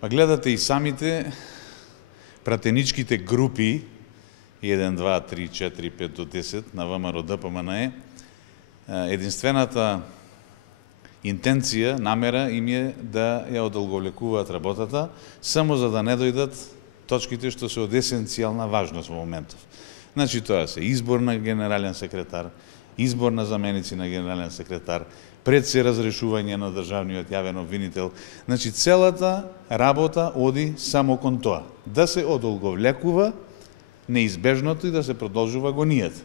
Па гледате и самите пратеничките групи 1, 2, 3, 4, 5 до 10 на ВМРО ДПМНЕ, единствената интенција, намера им е да ја одолговлекуваат работата, само за да не дојдат точките што се од есенцијална важност во моментов. Значи тоа се избор на генерален секретар, избор на заменици на генерален секретар, пред се разрешување на државниот јавен обвинител. Значи целата работа оди само кон тоа, да се одолговлекува неизбежното и да се продолжува агонијата.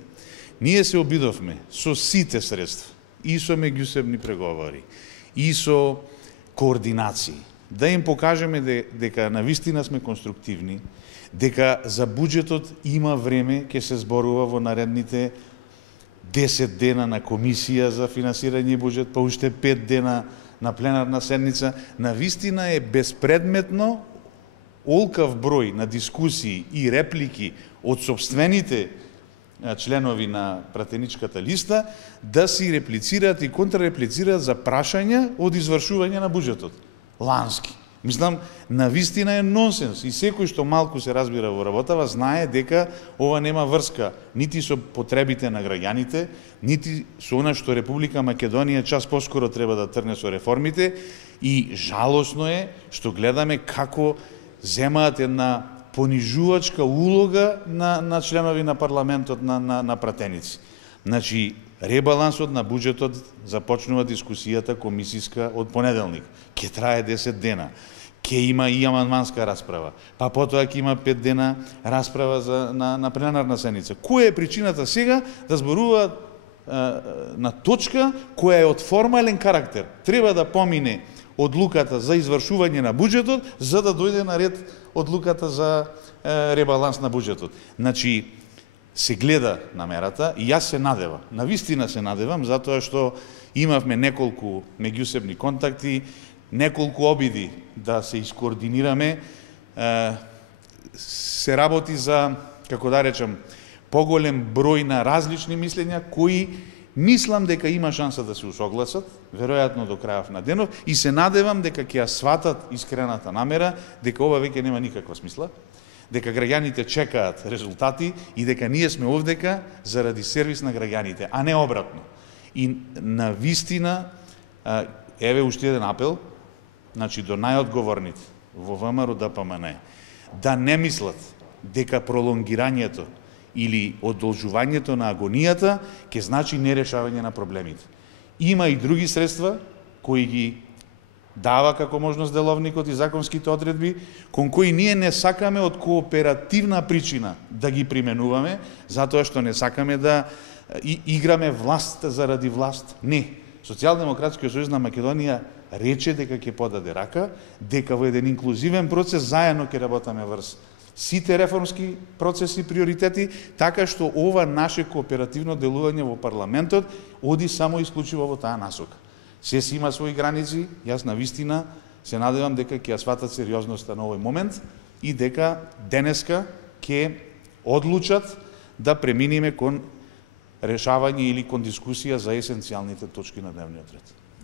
Ние се обидовме со сите средства, и со меѓусебни преговори, и со координации, да им покажеме дека навистина сме конструктивни, дека за буџетот има време, ќе се зборува во наредните 10 дена на комисија за финансирање и буџет, па уште 5 дена на пленарна седница. Навистина е безпредметно олкав број на дискусии и реплики од сопствените членови на пратеничката листа да си реплицираат и контрареплицираат за прашања од извршување на буџетот. Лански. Мислам, навистина е нонсенс и секој што малку се разбира во работава знае дека ова нема врска нити со потребите на граѓаните, нити со она што Република Македонија час поскоро треба да тргне со реформите, и жалосно е што гледаме како земаат една понижувачка улога на членови на парламентот на пратеници. Значи, ребалансот на буџетот започнува дискусијата комисиска од понеделник. Ке трае 10 дена. Ке има и амандманска расправа. Па потоа ќе има 5 дена расправа на пленарна седница. Која е причината сега да зборуваат на точка која е од формален карактер? Треба да помине одлуката за извршување на буџетот, за да дојде на ред одлуката за ребаланс на буџетот. Значи, се гледа намерата и јас се надевам, навистина се надевам, затоа што имавме неколку меѓусебни контакти, неколку обиди да се искоординираме, се работи за, како да речем, поголем број на различни мислења, кои мислам дека има шанса да се усогласат, веројатно до крајов на денов, и се надевам дека ќе ја сватат искрената намера, дека ова веќе нема никаква смисла, дека граѓаните чекаат резултати и дека ние сме овдека заради сервис на граѓаните, а не обратно. И на вистина, еве уште еден апел, значи до најодговорните во ВМРО ДПМНЕ, да не мислат дека пролонгирањето или одолжувањето на агонијата ќе значи нерешавање на проблемите. Има и други средства кои ги дава како можност деловникот и законските одредби, кон кои ние не сакаме од кооперативна причина да ги применуваме, затоа што не сакаме да играме власт заради власт. Не. Социјалдемократскиот сојуз на Македонија рече дека ќе подаде рака, дека во еден инклузивен процес заедно ќе работаме врз сите реформски процеси и приоритети, така што ова наше кооперативно делување во парламентот оди само исклучиво во таа насока. Се си има своји граници, јас на вистина се надевам дека ќе ја сватат сериозноста на овој момент и дека денеска ќе одлучат да преминиме кон решавање или кон дискусија за есенцијалните точки на дневниот ред.